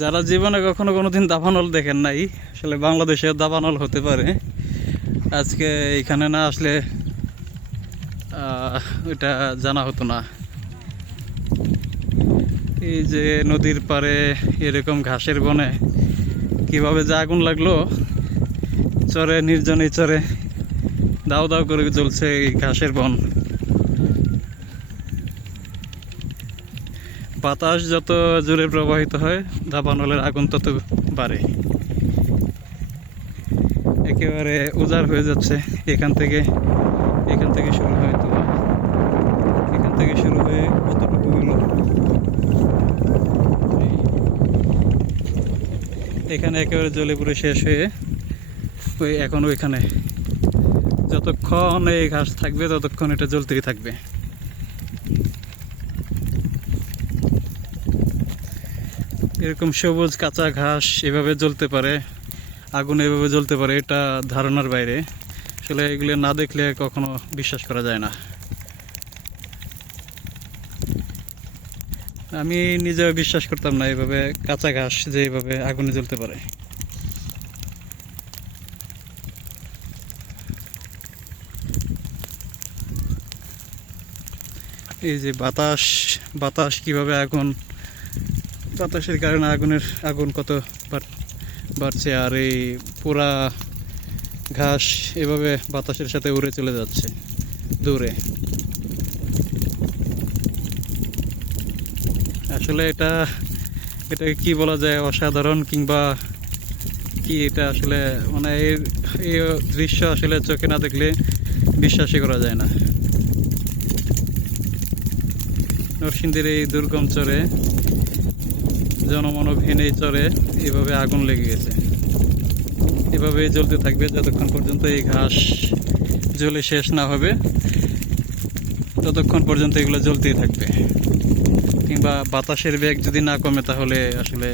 যারা জীবনে কখনো কোনোদিন দাবানল দেখেন নাই, আসলে বাংলাদেশে দাবানল হতে পারে। আজকে এখানে না আসলে ওইটা জানা হতো না। এই যে নদীর পাড়ে এরকম ঘাসের বনে কিভাবে যে আগুন লাগলো, চরে নির্জনে চরে দাও দাও করে জ্বলছে এই ঘাসের বন। বাতাস যত জোরে প্রবাহিত হয়, দাবানলের আগুন তত বাড়ে। একেবারে উজাড় হয়ে যাচ্ছে। এখান থেকে শুরু হয়, তো এখান থেকে শুরু হয়ে কতটুকু হলো, এখানে একেবারে জ্বলে পুড়ে শেষ হয়ে এখন ওইখানে যতক্ষণ এই ঘাস থাকবে ততক্ষণ এটা জ্বলতেই থাকবে। এরকম সবুজ কাঁচা ঘাস এভাবে জ্বলতে পারে, আগুন এভাবে জ্বলতে পারে, এটা ধারণার বাইরে। আসলে এগুলো না দেখলে কখনো বিশ্বাস করা যায় না। আমি নিজেও বিশ্বাস করতাম না এভাবে কাঁচা ঘাস যে এভাবে আগুনে জ্বলতে পারে। এই যে বাতাস কিভাবে বাতাসের কারণে আগুন কত বাড়ছে, আর এই পুরা ঘাস এভাবে বাতাসের সাথে উড়ে চলে যাচ্ছে দূরে। আসলে এটাকে কি বলা যায়, অসাধারণ কিংবা কি, এটা আসলে মানে এই দৃশ্য আসলে চোখে না দেখলে বিশ্বাসই করা যায় না। নরসিংদীর এই দুর্গম চরে, জনমানবহীন এই চরে এভাবে আগুন লেগে গেছে। এভাবে জ্বলতে থাকবে যতক্ষণ পর্যন্ত এই ঘাস জ্বলে শেষ না হবে, ততক্ষণ পর্যন্ত এগুলো জ্বলতেই থাকবে। কিংবা বাতাসের বেগ যদি না কমে তাহলে আসলে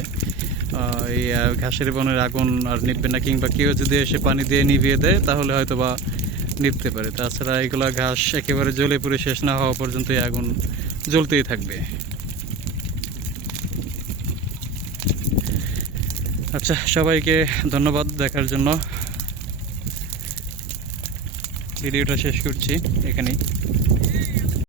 এই ঘাসের বনের আগুন আর নিভবে না, কিংবা কেউ যদি এসে পানি দিয়ে নিভিয়ে দেয় তাহলে হয়তো বা নিভতে পারে। তাছাড়া এগুলা ঘাস একেবারে জ্বলে পুড়ে শেষ না হওয়া পর্যন্ত এই আগুন জ্বলতেই থাকবে। আচ্ছা, সবাইকে ধন্যবাদ দেখার জন্য। ভিডিওটা শেষ করছি এখানেই।